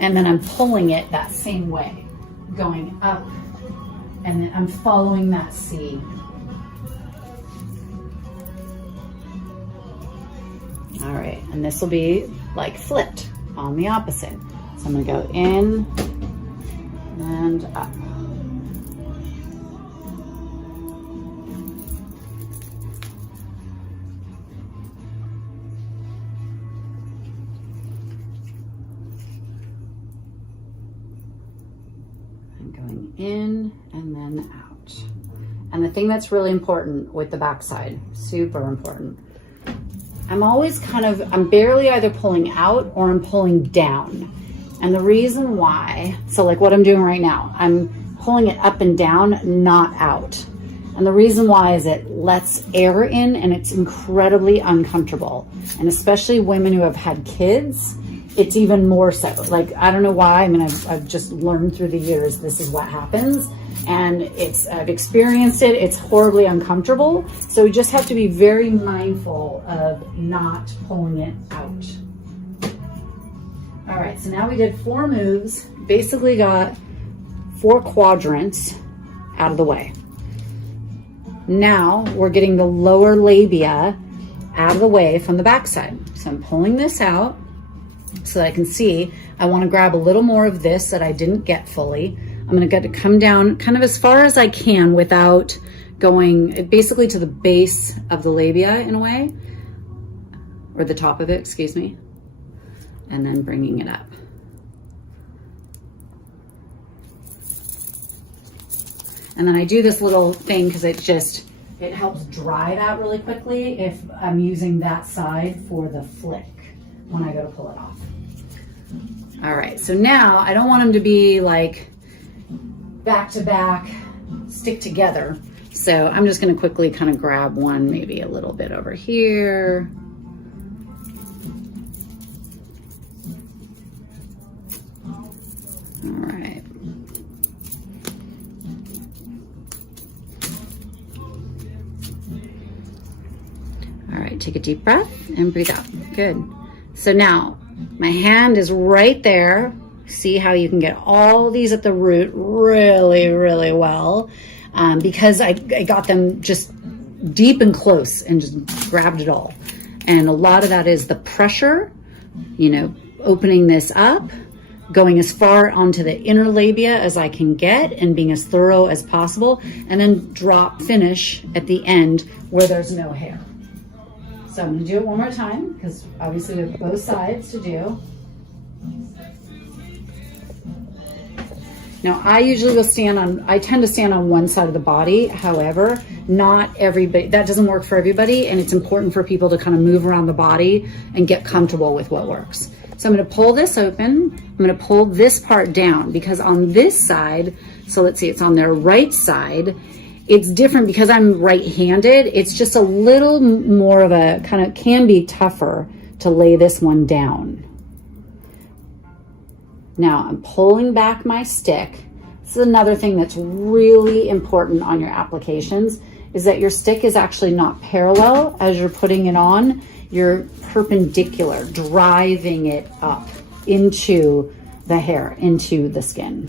And then I'm pulling it that same way, going up, and then I'm following that C. All right, and this will be like flipped on the opposite. So I'm gonna go in and up. And going in and then out. And the thing that's really important with the backside, super important, I'm barely either pulling out or I'm pulling down. And the reason why, so like what I'm doing right now, I'm pulling it up and down, not out. And the reason why is it lets air in and it's incredibly uncomfortable. And especially women who have had kids, it's even more so. Like, I don't know why, I mean, I've just learned through the years, this is what happens. And I've experienced it, it's horribly uncomfortable. So we just have to be very mindful of not pulling it out. All right, so now we did 4 moves, basically got 4 quadrants out of the way. Now we're getting the lower labia out of the way from the backside. So I'm pulling this out so that I can see. I want to grab a little more of this that I didn't get fully. I'm going to get to come down kind of as far as I can without going basically to the base of the labia in a way, or the top of it, excuse me, and then bringing it up. And then I do this little thing because it helps dry it out really quickly if I'm using that side for the flick when I go to pull it off. All right, so now I don't want them to be like back to back, stick together. So I'm just gonna quickly kind of grab one, maybe a little bit over here. All right. All right, take a deep breath and breathe out. Good. So now my hand is right there. See how you can get all these at the root really, really well, because I got them just deep and close and just grabbed it all. And a lot of that is the pressure, you know, opening this up, going as far onto the inner labia as I can get and being as thorough as possible, and then drop finish at the end where there's no hair. So I'm gonna do it one more time because obviously we have both sides to do. Now I usually will I tend to stand on one side of the body. However, not everybody, that doesn't work for everybody. And it's important for people to kind of move around the body and get comfortable with what works. So I'm gonna pull this open. I'm gonna pull this part down because on this side, so let's see, it's on their right side. It's different because I'm right-handed. It's just a little more of a kind of, can be tougher to lay this one down. Now I'm pulling back my stick. This is another thing that's really important on your applications is that your stick is actually not parallel as you're putting it on. You're perpendicular, driving it up into the hair, into the skin.